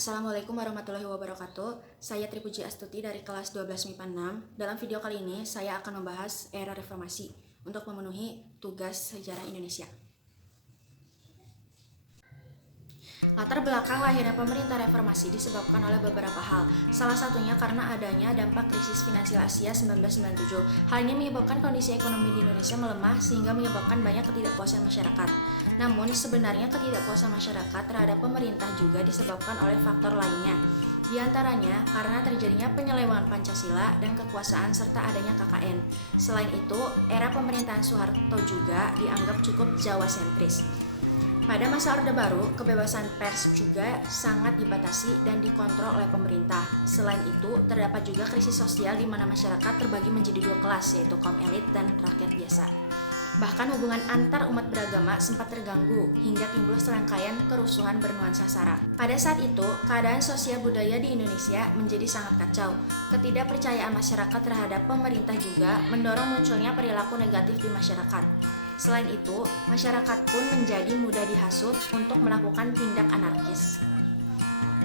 Assalamualaikum warahmatullahi wabarakatuh. Saya Tripuji Astuti dari kelas 12 MIPA 6. Dalam video kali ini saya akan membahas era reformasi untuk memenuhi tugas sejarah Indonesia. Latar belakang lahirnya pemerintah reformasi disebabkan oleh beberapa hal. Salah satunya karena adanya dampak krisis finansial Asia 1997. Hal ini menyebabkan kondisi ekonomi di Indonesia melemah sehingga menyebabkan banyak ketidakpuasan masyarakat. Namun sebenarnya ketidakpuasan masyarakat terhadap pemerintah juga disebabkan oleh faktor lainnya. Di antaranya karena terjadinya penyelewengan Pancasila dan kekuasaan serta adanya KKN. Selain itu, era pemerintahan Soeharto juga dianggap cukup Jawa sentris. Pada masa Orde Baru, kebebasan pers juga sangat dibatasi dan dikontrol oleh pemerintah. Selain itu, terdapat juga krisis sosial di mana masyarakat terbagi menjadi dua kelas, yaitu kaum elit dan rakyat biasa. Bahkan hubungan antar umat beragama sempat terganggu hingga timbul serangkaian kerusuhan bernuansa SARA. Pada saat itu, keadaan sosial budaya di Indonesia menjadi sangat kacau. Ketidakpercayaan masyarakat terhadap pemerintah juga mendorong munculnya perilaku negatif di masyarakat. Selain itu, masyarakat pun menjadi mudah dihasut untuk melakukan tindak anarkis.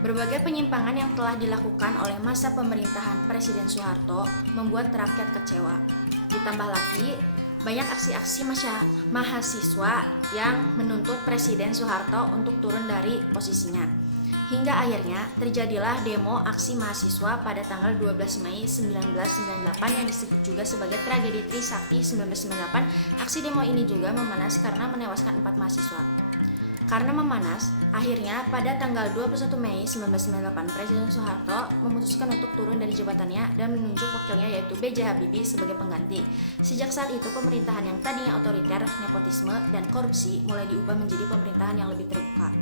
Berbagai penyimpangan yang telah dilakukan oleh masa pemerintahan Presiden Soeharto membuat rakyat kecewa. Ditambah lagi, banyak aksi-aksi mahasiswa yang menuntut Presiden Soeharto untuk turun dari posisinya. Hingga akhirnya terjadilah demo aksi mahasiswa pada tanggal 12 Mei 1998 yang disebut juga sebagai tragedi Trisakti 1998. Aksi demo ini juga memanas karena menewaskan 4 mahasiswa. Karena memanas, akhirnya pada tanggal 21 Mei 1998 Presiden Soeharto memutuskan untuk turun dari jabatannya dan menunjuk wakilnya yaitu B.J. Habibie sebagai pengganti. Sejak saat itu pemerintahan yang tadinya otoriter, nepotisme, dan korupsi mulai diubah menjadi pemerintahan yang lebih terbuka.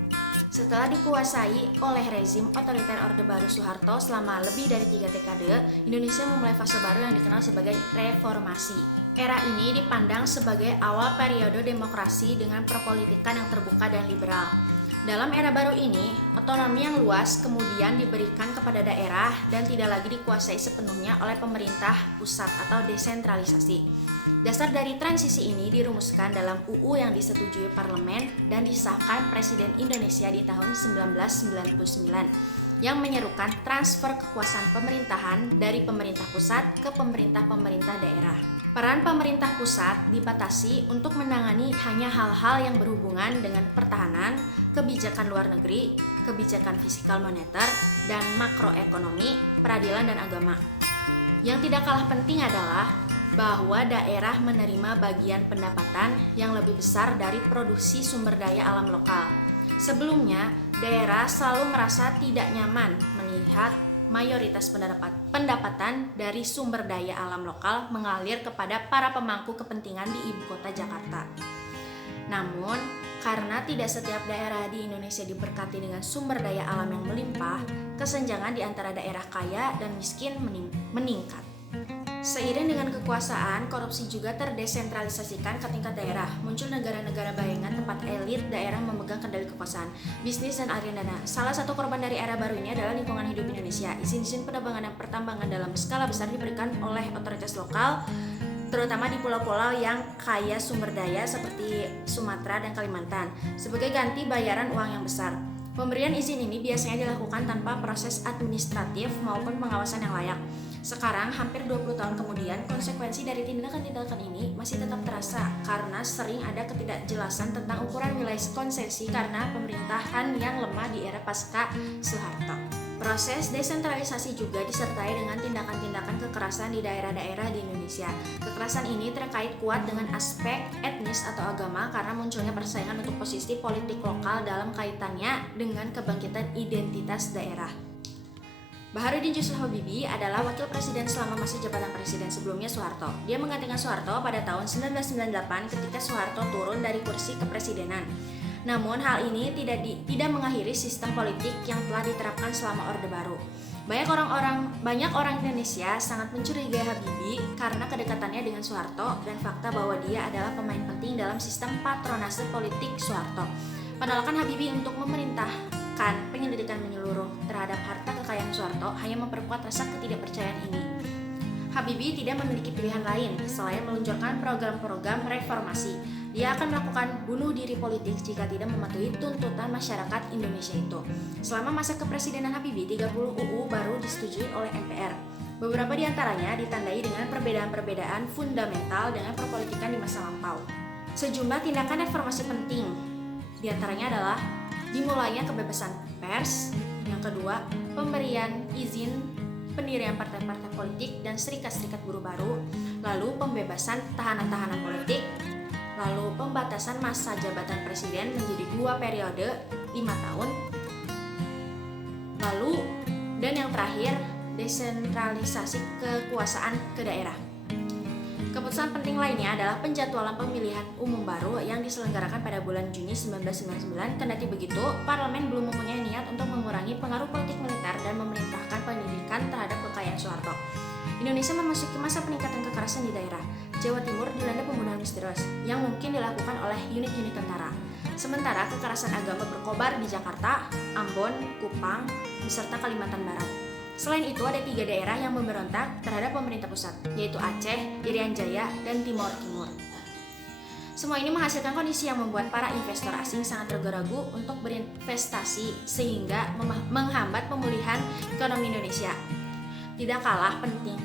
Setelah dikuasai oleh rezim otoriter Orde Baru Soeharto selama lebih dari 3 dekade, Indonesia memulai fase baru yang dikenal sebagai reformasi. Era ini dipandang sebagai awal periode demokrasi dengan perpolitikan yang terbuka dan liberal. Dalam era baru ini, otonomi yang luas kemudian diberikan kepada daerah dan tidak lagi dikuasai sepenuhnya oleh pemerintah pusat atau desentralisasi. Dasar dari transisi ini dirumuskan dalam UU yang disetujui parlemen dan disahkan Presiden Indonesia di tahun 1999 yang menyerukan transfer kekuasaan pemerintahan dari pemerintah pusat ke pemerintah-pemerintah daerah. Peran pemerintah pusat dibatasi untuk menangani hanya hal-hal yang berhubungan dengan pertahanan, kebijakan luar negeri, kebijakan fiskal moneter, dan makroekonomi, peradilan, dan agama. Yang tidak kalah penting adalah bahwa daerah menerima bagian pendapatan yang lebih besar dari produksi sumber daya alam lokal. Sebelumnya, daerah selalu merasa tidak nyaman melihat mayoritas pendapatan dari sumber daya alam lokal mengalir kepada para pemangku kepentingan di ibu kota Jakarta. Namun, karena tidak setiap daerah di Indonesia diberkati dengan sumber daya alam yang melimpah, kesenjangan di antara daerah kaya dan miskin meningkat. Seiring dengan kekuasaan, korupsi juga terdesentralisasikan ke tingkat daerah. Muncul negara-negara bayangan tempat elit daerah memegang kendali kekuasaan, bisnis, dan aliran dana. Salah satu korban dari era baru ini adalah lingkungan hidup Indonesia. Izin-izin penerbangan dan pertambangan dalam skala besar diberikan oleh otoritas lokal, terutama di pulau-pulau yang kaya sumber daya seperti Sumatera dan Kalimantan, sebagai ganti bayaran uang yang besar. Pemberian izin ini biasanya dilakukan tanpa proses administratif maupun pengawasan yang layak. Sekarang, hampir 20 tahun kemudian, konsekuensi dari tindakan-tindakan ini masih tetap terasa karena sering ada ketidakjelasan tentang ukuran wilayah konsesi karena pemerintahan yang lemah di era pasca Soeharto. Proses desentralisasi juga disertai dengan tindakan-tindakan kekerasan di daerah-daerah di Indonesia. Kekerasan ini terkait kuat dengan aspek etnis atau agama karena munculnya persaingan untuk posisi politik lokal dalam kaitannya dengan kebangkitan identitas daerah. Baharudin Yusuf Habibie adalah wakil presiden selama masa jabatan presiden sebelumnya Soeharto. Dia menggantikan Soeharto pada tahun 1998 ketika Soeharto turun dari kursi kepresidenan. Namun hal ini tidak mengakhiri sistem politik yang telah diterapkan selama Orde Baru. Banyak orang Indonesia sangat mencurigai Habibie karena kedekatannya dengan Soeharto dan fakta bahwa dia adalah pemain penting dalam sistem patronase politik Soeharto. Penolakan Habibie untuk memerintahkan penyelidikan menyeluruh terhadap harta kekayaan Soeharto hanya memperkuat rasa ketidakpercayaan ini. Habibie tidak memiliki pilihan lain selain meluncurkan program-program reformasi. Dia akan melakukan bunuh diri politik jika tidak mematuhi tuntutan masyarakat Indonesia itu. Selama masa kepresidenan Habibie, 30 UU baru disetujui oleh MPR. Beberapa di antaranya ditandai dengan perbedaan-perbedaan fundamental dengan perpolitikan di masa lampau. Sejumlah tindakan reformasi penting, di antaranya adalah dimulainya kebebasan pers, yang kedua, pemberian izin pendirian partai-partai politik dan serikat-serikat buruh baru, lalu pembebasan tahanan-tahanan politik, lalu pembatasan masa jabatan presiden menjadi 2 periode 5 tahun, lalu dan yang terakhir, desentralisasi kekuasaan ke daerah. Keputusan penting lainnya adalah penjadwalan pemilihan umum baru yang diselenggarakan pada bulan Juni 1999. Kendati begitu, parlemen belum mempunyai niat untuk mengurangi pengaruh politik militer dan memerintahkan pendidikan terhadap kekayaan Soeharto. Indonesia memasuki masa peningkatan kekerasan di daerah. Jawa Timur dilanda pembunuhan misterius yang mungkin dilakukan oleh unit-unit tentara. Sementara kekerasan agama berkobar di Jakarta, Ambon, Kupang, beserta Kalimantan Barat. Selain itu, ada 3 daerah yang memberontak terhadap pemerintah pusat, yaitu Aceh, Irian Jaya, dan Timor Timur. Semua ini menghasilkan kondisi yang membuat para investor asing sangat ragu-ragu untuk berinvestasi sehingga menghambat pemulihan ekonomi Indonesia. Tidak kalah penting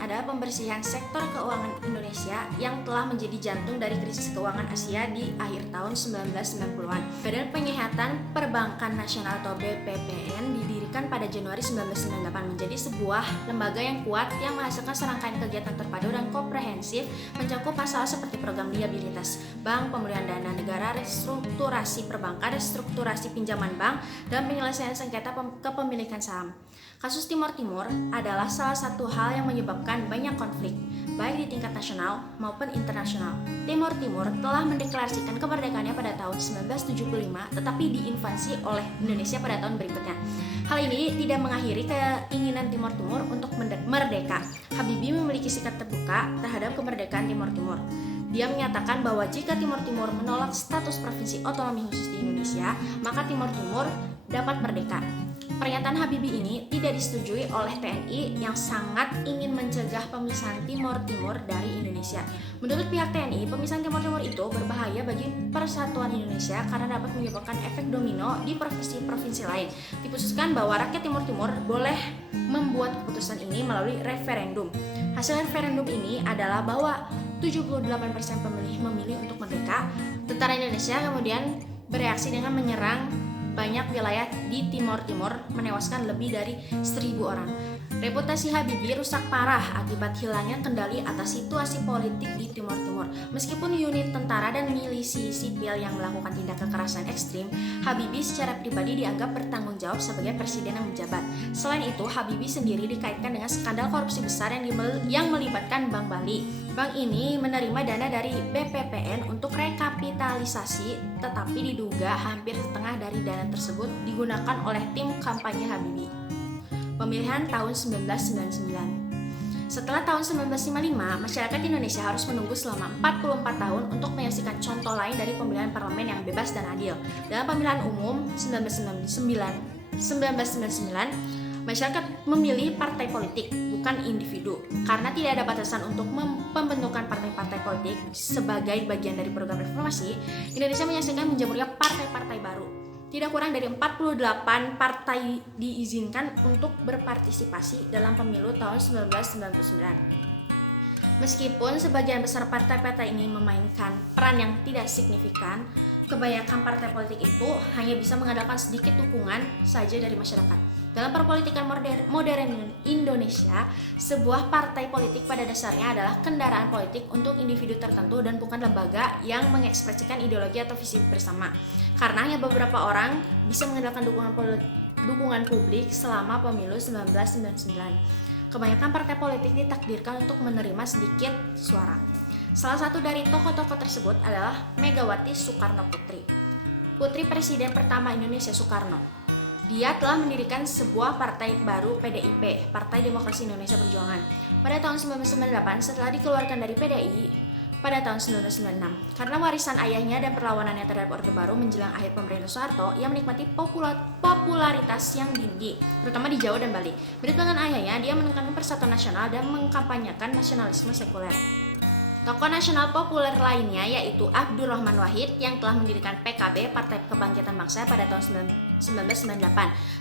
adalah pembersihan sektor keuangan Indonesia yang telah menjadi jantung dari krisis keuangan Asia di akhir tahun 1990-an. Badan Penyihatan Perbankan Nasional atau BPPN didirikan pada Januari 1998 menjadi sebuah lembaga yang kuat yang menghasilkan serangkaian kegiatan terpadu dan komprehensif mencakup masalah seperti program liabilitas bank, pemulihan dana negara, restrukturasi perbankan, restrukturasi pinjaman bank, dan penyelesaian sengketa kepemilikan saham. Kasus Timor Timur adalah salah satu hal yang menyebabkan banyak konflik, baik di tingkat nasional maupun internasional. Timor Timur telah mendeklarasikan kemerdekaannya pada tahun 1975, tetapi diinvasi oleh Indonesia pada tahun berikutnya. Hal ini tidak mengakhiri keinginan Timor Timur untuk merdeka. Habibie memiliki sikap terbuka terhadap kemerdekaan Timor Timur. Dia menyatakan bahwa jika Timor Timur menolak status provinsi otonomi khusus di Indonesia, maka Timor Timur dapat merdeka. Pernyataan Habibie ini tidak disetujui oleh TNI yang sangat ingin mencegah pemisahan Timor Timur dari Indonesia. Menurut pihak TNI, pemisahan Timor Timur itu berbahaya bagi persatuan Indonesia karena dapat menyebabkan efek domino di provinsi-provinsi lain. Diputuskan bahwa rakyat Timor Timur boleh membuat keputusan ini melalui referendum. Hasil referendum ini adalah bahwa 78% pemilih memilih untuk merdeka. Tentara Indonesia kemudian bereaksi dengan menyerang banyak wilayah di Timor Timur, menewaskan lebih dari 1.000 orang. Reputasi Habibie rusak parah akibat hilangnya kendali atas situasi politik di Timor Timur. Meskipun unit tentara dan milisi sipil yang melakukan tindak kekerasan ekstrim, Habibie secara pribadi dianggap bertanggung jawab sebagai presiden yang menjabat. Selain itu, Habibie sendiri dikaitkan dengan skandal korupsi besar yang melibatkan Bank Bali. Bank ini menerima dana dari BPPN untuk rekapitalisasi, tetapi diduga hampir setengah dari dana tersebut digunakan oleh tim kampanye Habibie. Pemilihan tahun 1999. Setelah tahun 1955, masyarakat Indonesia harus menunggu selama 44 tahun untuk menyaksikan contoh lain dari pemilihan parlemen yang bebas dan adil. Dalam pemilihan umum 1999, masyarakat memilih partai politik, bukan individu. Karena tidak ada batasan untuk pembentukan partai-partai politik sebagai bagian dari program reformasi, Indonesia menyaksikan menjamurnya partai-partai baru. Tidak kurang dari 48 partai diizinkan untuk berpartisipasi dalam pemilu tahun 1999. Meskipun sebagian besar partai-partai ini memainkan peran yang tidak signifikan, kebanyakan partai politik itu hanya bisa mengandalkan sedikit dukungan saja dari masyarakat. Dalam perpolitikan modern Indonesia, sebuah partai politik pada dasarnya adalah kendaraan politik untuk individu tertentu dan bukan lembaga yang mengekspresikan ideologi atau visi bersama. Karena hanya beberapa orang bisa mengandalkan dukungan publik selama pemilu 1999. Kebanyakan partai politik ditakdirkan untuk menerima sedikit suara. Salah satu dari tokoh-tokoh tersebut adalah Megawati Soekarno Putri, putri Presiden pertama Indonesia Soekarno. Dia telah mendirikan sebuah partai baru, PDIP, Partai Demokrasi Indonesia Perjuangan, pada tahun 1998 setelah dikeluarkan dari PDI pada tahun 1996. Karena warisan ayahnya dan perlawanannya terhadap Orde Baru menjelang akhir pemerintahan Soeharto, ia menikmati popularitas yang tinggi, terutama di Jawa dan Bali. Mirip dengan ayahnya, dia menekankan persatuan nasional dan mengkampanyekan nasionalisme sekuler. Tokoh nasional populer lainnya yaitu Abdurrahman Wahid yang telah mendirikan PKB Partai Kebangkitan Bangsa pada tahun 1998.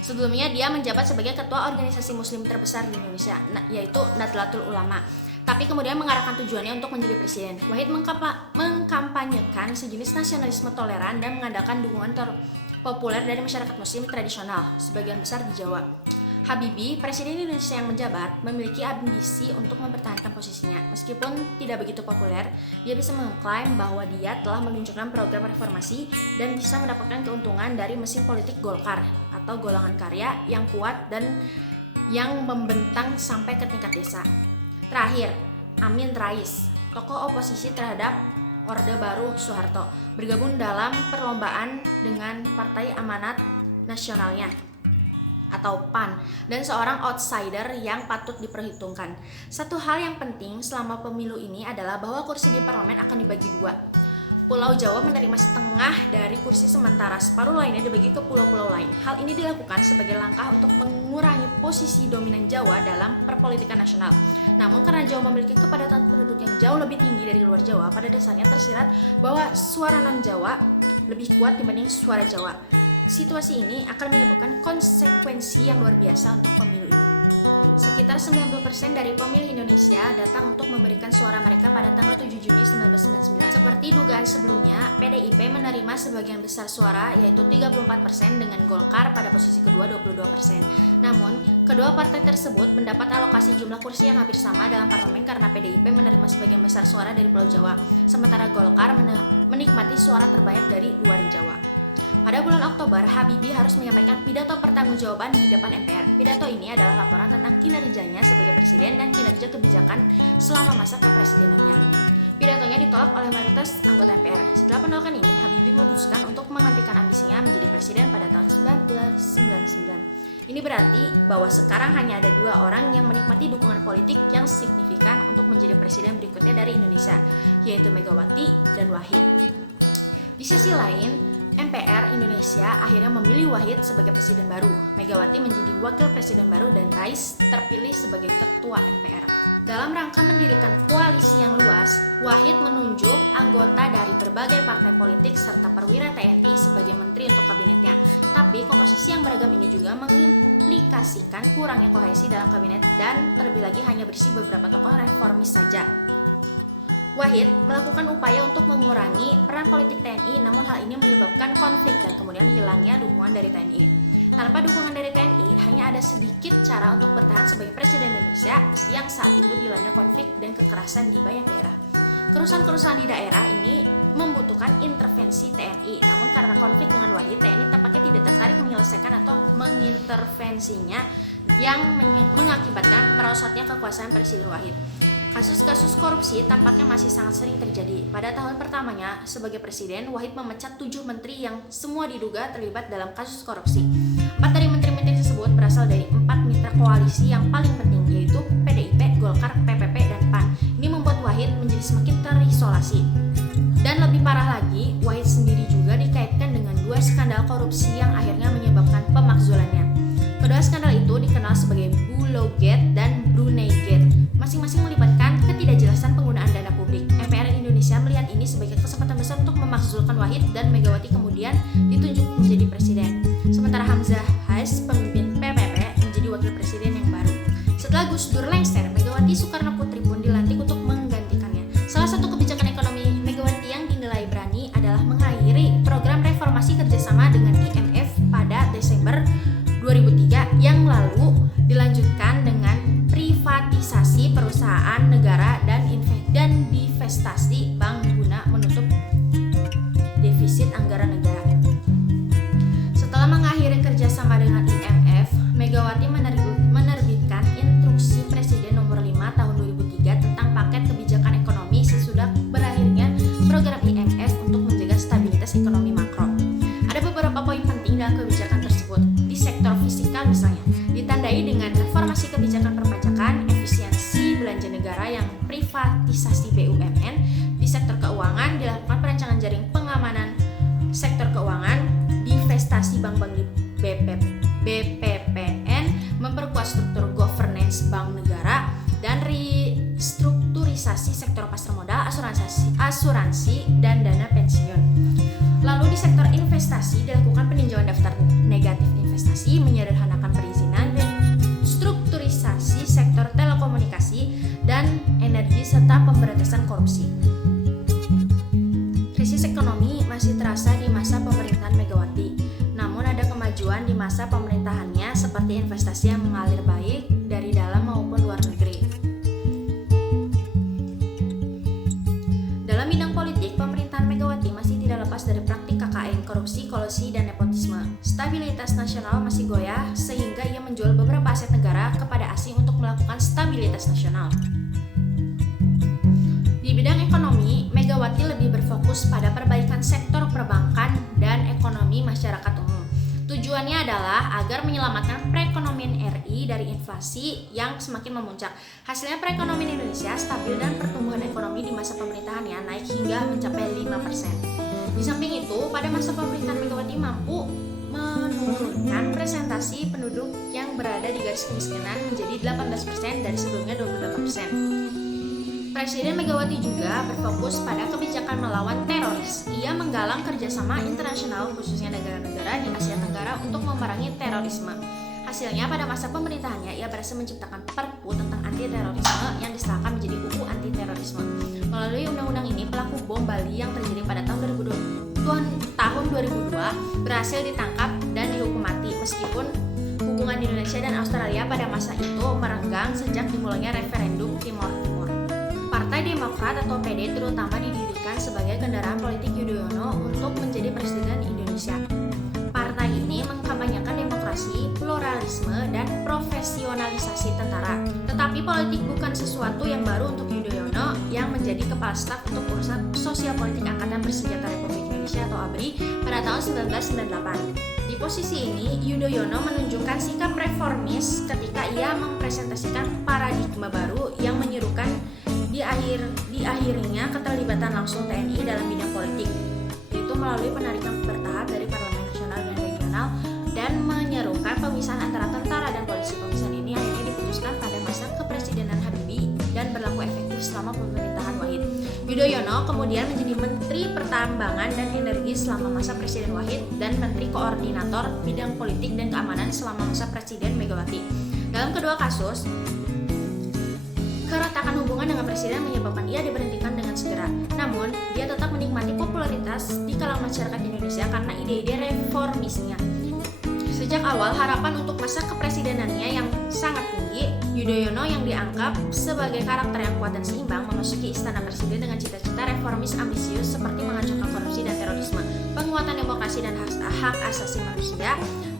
Sebelumnya dia menjabat sebagai ketua organisasi muslim terbesar di Indonesia, yaitu Nahdlatul Ulama. Tapi kemudian mengarahkan tujuannya untuk menjadi presiden. Wahid mengkampanyekan sejenis nasionalisme toleran dan mengandalkan dukungan populer dari masyarakat muslim tradisional, sebagian besar di Jawa. Habibie, presiden Indonesia yang menjabat, memiliki ambisi untuk mempertahankan posisinya. Meskipun tidak begitu populer, dia bisa mengklaim bahwa dia telah meluncurkan program reformasi dan bisa mendapatkan keuntungan dari mesin politik Golkar atau golongan karya yang kuat dan yang membentang sampai ke tingkat desa. Terakhir, Amin Rais, tokoh oposisi terhadap Orde Baru Soeharto, bergabung dalam perlombaan dengan Partai Amanat Nasionalnya atau PAN, dan seorang outsider yang patut diperhitungkan. Satu hal yang penting selama pemilu ini adalah bahwa kursi di parlemen akan dibagi dua. Pulau Jawa menerima setengah dari kursi, sementara separuh lainnya dibagi ke pulau-pulau lain. Hal ini dilakukan sebagai langkah untuk mengurangi posisi dominan Jawa dalam perpolitikan nasional. Namun karena Jawa memiliki kepadatan penduduk yang jauh lebih tinggi dari luar Jawa, pada dasarnya tersirat bahwa suara non-Jawa lebih kuat dibanding suara Jawa. Situasi ini akan menyebabkan konsekuensi yang luar biasa untuk pemilu ini. Sekitar 90% dari pemilih Indonesia datang untuk memberikan suara mereka pada tanggal 7 Juni 1999. Seperti dugaan sebelumnya, PDIP menerima sebagian besar suara, yaitu 34%, dengan Golkar pada posisi kedua 22%. Namun, kedua partai tersebut mendapat alokasi jumlah kursi yang hampir sama dalam parlemen karena PDIP menerima sebagian besar suara dari Pulau Jawa, sementara Golkar menikmati suara terbanyak dari luar Jawa. Pada bulan Oktober, Habibie harus menyampaikan pidato pertanggungjawaban di depan MPR. Pidato ini adalah laporan tentang kinerjanya sebagai presiden dan kinerja kebijakan selama masa kepresidenannya. Pidatonya ditolak oleh mayoritas anggota MPR. Setelah penolakan ini, Habibie memutuskan untuk menghentikan ambisinya menjadi presiden pada tahun 1999. Ini berarti bahwa sekarang hanya ada dua orang yang menikmati dukungan politik yang signifikan untuk menjadi presiden berikutnya dari Indonesia, yaitu Megawati dan Wahid. Di sisi lain, MPR Indonesia akhirnya memilih Wahid sebagai presiden baru, Megawati menjadi wakil presiden baru, dan Rais terpilih sebagai ketua MPR. Dalam rangka mendirikan koalisi yang luas, Wahid menunjuk anggota dari berbagai partai politik serta perwira TNI sebagai menteri untuk kabinetnya. Tapi komposisi yang beragam ini juga mengimplikasikan kurangnya kohesi dalam kabinet dan terlebih lagi hanya berisi beberapa tokoh reformis saja. Wahid melakukan upaya untuk mengurangi peran politik TNI, namun hal ini menyebabkan konflik dan kemudian hilangnya dukungan dari TNI. Tanpa dukungan dari TNI, hanya ada sedikit cara untuk bertahan sebagai presiden Indonesia yang saat itu dilanda konflik dan kekerasan di banyak daerah. Kerusuhan-kerusuhan di daerah ini membutuhkan intervensi TNI, namun karena konflik dengan Wahid, TNI tampaknya tidak tertarik menyelesaikan atau mengintervensinya, yang mengakibatkan merosotnya kekuasaan Presiden Wahid. Kasus-kasus korupsi tampaknya masih sangat sering terjadi. Pada tahun pertamanya sebagai presiden, Wahid memecat 7 menteri yang semua diduga terlibat dalam kasus korupsi. 4 dari menteri-menteri tersebut berasal dari 4 mitra koalisi yang paling penting, yaitu PDIP, Golkar, PPP, dan PAN. Ini membuat Wahid menjadi semakin terisolasi. Dan lebih parah lagi, Wahid sendiri juga dikaitkan dengan 2 skandal korupsi yang akhirnya menyebabkan pemakzulannya. Kedua skandal itu dikenal sebagai Bulo Gate dan Brunei Gate. Masing-masing melibatkan ketidakjelasan penggunaan dana publik. MPR Indonesia melihat ini sebagai kesempatan besar untuk memakzulkan Wahid, dan Megawati kemudian ditunjuk menjadi presiden. Sementara Hamzah Hais, pemimpin PPP, menjadi wakil presiden yang baru. Setelah Gus Dur lengser, Megawati Soekarno Putri pun dilantik untuk menggantikannya. Salah satu kebijakan ekonomi Megawati yang dinilai berani adalah mengakhiri program reformasi kerjasama dengan IMF pada Desember 2003 yang lalu dilanjutkan dengan privatisasi perusahaan negara dan divestasi bank guna menutup defisit anggaran negara. Setelah mengakhiri kerjasama dengan IMF, Megawati menerbitkan Instruksi Presiden Nomor 5 Tahun 2003 tentang paket kebijakan ekonomi sesudah berakhirnya program IMF untuk menjaga stabilitas ekonomi makro. Ada beberapa poin penting dalam kebijakan tersebut. Di sektor fiskal misalnya, ditandai dengan reformasi kebijakan perpajakan, efisiensi belanja negara yang privatisasi BUMN. Di sektor keuangan dilakukan perancangan jaring pengamanan sektor keuangan, divestasi bank-bank di BPPN, memperkuat struktur governance bank negara, dan restrukturisasi sektor pasar modal, asuransi asuransi, dan dana pensiun. Lalu di sektor investasi dilakukan peninjauan daftar negatif investasi, menyederhanakan perizinan, strukturisasi sektor telekomunikasi dan energi serta pemberantasan korupsi. Krisis ekonomi masih terasa di masa pemerintahan Megawati. Namun ada kemajuan di masa pemerintahannya seperti investasi yang mengalir baik dari dalam maupun luar negeri. Dalam bidang politik, pemerintahan Megawati masih tidak lepas dari praktik KKN, korupsi, kolusi, dan nepotisme. Stabilitas nasional masih goyah sehingga ia menjual beberapa aset negara kepada asing untuk melakukan stabilitas nasional. Di bidang ekonomi, Megawati lebih berfokus pada perbaikan sektor perbankan dan ekonomi masyarakat umum. Tujuannya adalah agar menyelamatkan perekonomian RI dari inflasi yang semakin memuncak. Hasilnya perekonomian Indonesia stabil dan pertumbuhan ekonomi di masa pemerintahannya naik hingga mencapai 5%. Di samping itu, pada masa pemerintahan Megawati mampu menurunkan presentasi penduduk yang berada di garis kemiskinan menjadi 18% dari sebelumnya 28%. Presiden Megawati juga berfokus pada kebijakan melawan teroris. Ia menggalang kerjasama internasional khususnya negara-negara di Asia Tenggara untuk memerangi terorisme. Hasilnya pada masa pemerintahannya ia berhasil menciptakan Perpu tentang anti terorisme yang disahkan menjadi UU anti terorisme. Melalui undang-undang ini pelaku bom Bali yang terjadi pada tahun 2002 berhasil ditangkap dan dihukum mati meskipun hubungan Indonesia dan Australia pada masa itu merenggang sejak dimulainya referendum Timor Timur. Partai Demokrat atau PD terutama didirikan sebagai kendaraan politik Yudhoyono untuk menjadi presiden Indonesia. Partai ini mengkampanyekan demokrasi, pluralisme, dan profesionalisasi tentara. Tetapi politik bukan sesuatu yang baru untuk Yudhoyono yang menjadi kepala staf untuk urusan sosial politik Angkatan Bersenjata Republik Indonesia atau ABRI pada tahun 1998. Di posisi ini, Yudhoyono menunjukkan sikap reformis ketika ia mempresentasikan paradigma baru yang menyerukan diakhirinya keterlibatan langsung TNI dalam bidang politik, yaitu melalui penarikan bertahap dari parlemen nasional dan regional dan menyerukan pemisahan antara tentara dan polisi. Pemisahan ini akhirnya diputuskan pada masa kepresidenan Habibie dan berlaku efektif selama pemerintahan Wahid. Yudhoyono kemudian menjadi Menteri Pertambangan dan Energi selama masa Presiden Wahid dan Menteri Koordinator Bidang Politik dan Keamanan selama masa Presiden Megawati. Dalam kedua kasus, keretakan hubungan dengan presiden menyebabkan ia diberhentikan dengan segera. Namun, dia tetap menikmati popularitas di kalangan masyarakat Indonesia karena ide-ide reformisnya. Sejak awal, harapan untuk masa kepresidenannya yang sangat tinggi, Yudhoyono yang dianggap sebagai karakter yang kuat dan seimbang memasuki istana presiden dengan cita-cita reformis ambisius seperti menghancurkan korupsi dan terorisme, penguatan demokrasi dan hak asasi manusia,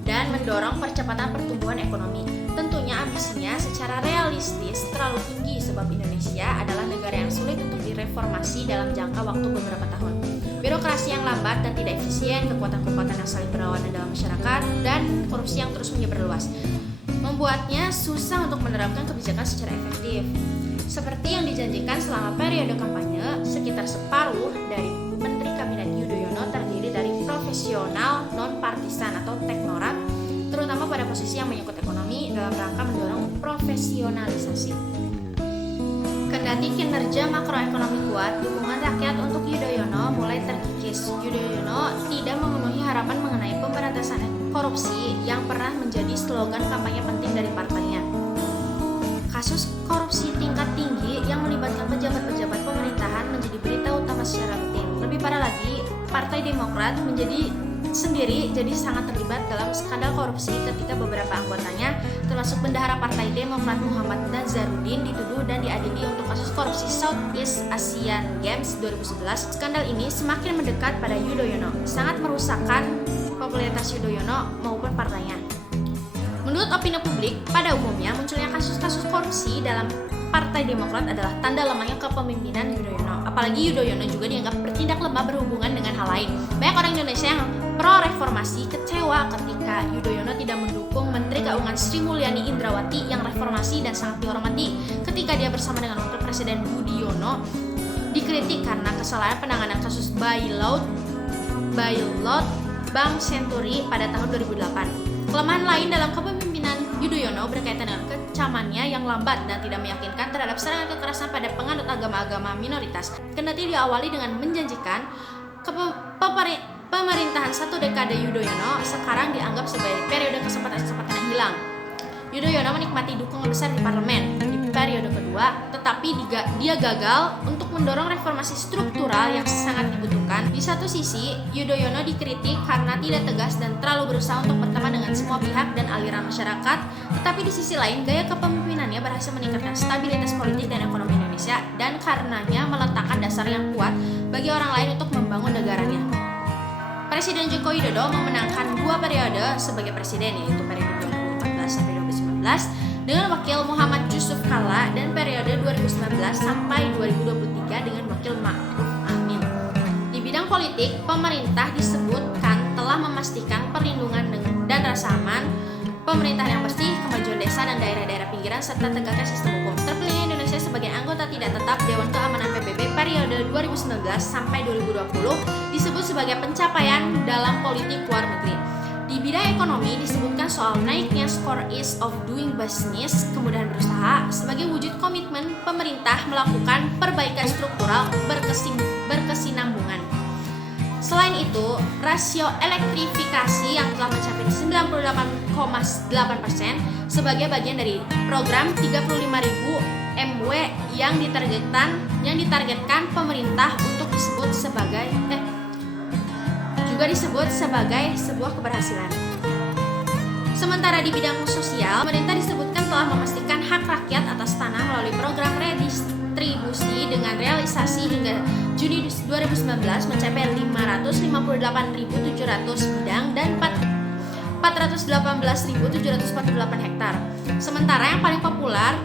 dan mendorong percepatan pertumbuhan ekonomi. Tentunya ambisinya secara realistis terlalu tinggi sebab Indonesia adalah negara yang sulit untuk direformasi dalam jangka waktu beberapa tahun. Birokrasi yang lambat dan tidak efisien, kekuatan-kekuatan yang saling berlawanan dalam masyarakat, dan korupsi yang terus menyebar luas membuatnya susah untuk menerapkan kebijakan secara efektif. Seperti yang dijanjikan selama periode kampanye, sekitar separuh dari Menteri Kabinet Yudhoyono terdiri dari profesional non-partisan atau teknokrat, terutama pada posisi yang menyangkut ekonomi dalam rangka mendorong profesionalisasi. Kendati kinerja makroekonomi kuat, dukungan rakyat untuk Yudhoyono mulai terkikis. Yudhoyono tidak memenuhi harapan mengenai pemberantasan korupsi yang pernah menjadi slogan kampanye penting dari partainya. Kasus korupsi tingkat tinggi yang melibatkan pejabat-pejabat pemerintahan menjadi berita utama secara rutin. Lebih parah lagi, Partai Demokrat jadi sangat terlibat dalam skandal korupsi ketika beberapa anggotanya, termasuk bendahara Partai Demokrat Muhammad Nazarudin, dituduh dan diadili untuk kasus korupsi Southeast Asian Games 2011. Skandal ini semakin mendekat pada Yudhoyono, sangat merusakkan popularitas Yudhoyono maupun partainya. Menurut opini publik, pada umumnya munculnya kasus-kasus korupsi dalam Partai Demokrat adalah tanda lemahnya kepemimpinan Yudhoyono. Apalagi Yudhoyono juga dianggap bertindak lemah berhubungan dengan hal lain. Banyak orang Indonesia yang pro-reformasi kecewa ketika Yudhoyono tidak mendukung Menteri Keuangan Sri Mulyani Indrawati yang reformasi dan sangat dihormati ketika dia bersama dengan Wakil Presiden Budiono dikritik karena kesalahan penanganan kasus bailout Bank Senturi pada tahun 2008. Kelemahan lain dalam kepemimpinan kepemimpinan Yudhoyono berkaitan dengan kecamannya yang lambat dan tidak meyakinkan terhadap serangan kekerasan pada penganut agama-agama minoritas. Kendati diawali dengan menjanjikan, pemerintahan satu dekade Yudhoyono sekarang dianggap sebagai periode kesempatan-kesempatan yang hilang. Yudhoyono menikmati dukungan besar di parlemen di periode kedua, tetapi dia gagal untuk mendorong reformasi struktural yang sangat dibutuhkan. Di satu sisi, Yudhoyono dikritik karena tidak tegas dan terlalu berusaha untuk berteman dengan semua pihak dan aliran masyarakat, tetapi di sisi lain, gaya kepemimpinannya berhasil meningkatkan stabilitas politik dan ekonomi Indonesia dan karenanya meletakkan dasar yang kuat bagi orang lain untuk membangun negaranya. Presiden Joko Widodo memenangkan 2 periode sebagai presiden, yaitu periode 2014 sampai 2019 dengan wakil Muhammad Yusuf Kalla dan periode 2019 sampai 2023 dengan wakil Ma'ruf Amin. Di bidang politik, pemerintah disebutkan telah memastikan perlindungan dan rasa aman, pemerintahan yang bersih, kemajuan desa dan daerah-daerah pinggiran serta tegaknya sistem hukum. Terpilihnya Indonesia sebagai anggota tidak tetap Dewan Keamanan PBB periode 2019 sampai 2020 disebut sebagai pencapaian dalam politik luar negeri. Di bidang ekonomi disebutkan soal naiknya skor ease of doing business, kemudahan berusaha, sebagai wujud komitmen pemerintah melakukan perbaikan struktural berkesinambungan. Selain itu, rasio elektrifikasi yang telah mencapai 98,8% sebagai bagian dari program 35.000 MW yang ditargetkan pemerintah untuk disebut sebagai sebuah keberhasilan. Sementara di bidang sosial, pemerintah disebutkan telah memastikan hak rakyat atas tanah melalui program redistribusi dengan realisasi hingga Juni 2019 mencapai 558.700 bidang dan 418.748 hektar. Sementara yang paling populer,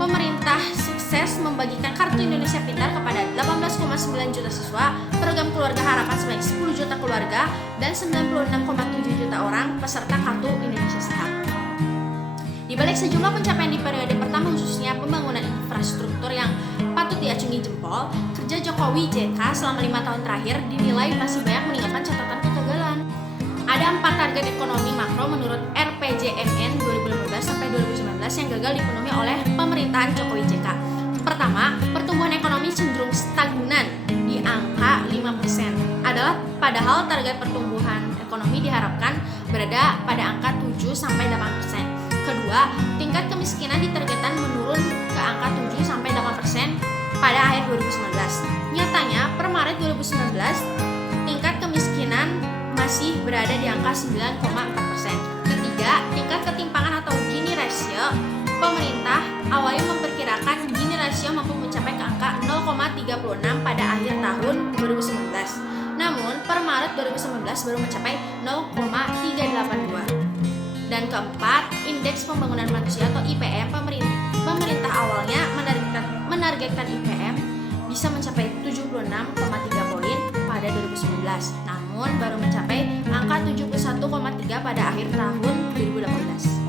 pemerintah sukses membagikan Kartu Indonesia Pintar kepada 18,9 juta siswa, program Keluarga Harapan sebanyak 10 juta keluarga, dan 96,7 juta orang peserta Kartu Indonesia Sehat. Di balik sejumlah pencapaian di periode pertama, khususnya pembangunan infrastruktur yang patut diacungi jempol, kerja Jokowi JK selama 5 tahun terakhir dinilai masih banyak meninggalkan catatan kegagalan. Ada 4 target ekonomi makro menurut RPJMN 2015 sampai 2019 yang gagal dipenuhi oleh pemerintahan Jokowi JK. Pertama, pertumbuhan ekonomi cenderung stagnan di angka 5% padahal target pertumbuhan ekonomi diharapkan berada pada angka 7 sampai 8%. Kedua, tingkat kemiskinan ditargetkan menurun ke angka 7 sampai 8% pada akhir 2019. Nyatanya, per Maret 2019, tingkat kemiskinan masih berada di angka 9,4%. Ketiga, tingkat ketimpangan atau Gini ratio, pemerintah awalnya memperkirakan Gini ratio mampu mencapai ke angka 0,36 pada akhir tahun 2019. Namun, per Maret 2019 baru mencapai 0,382. Dan keempat, indeks pembangunan manusia atau IPM, pemerintah awalnya menargetkan IPM bisa mencapai 76,3 poin pada 2019, namun baru mencapai angka 71,3 pada akhir tahun 2018.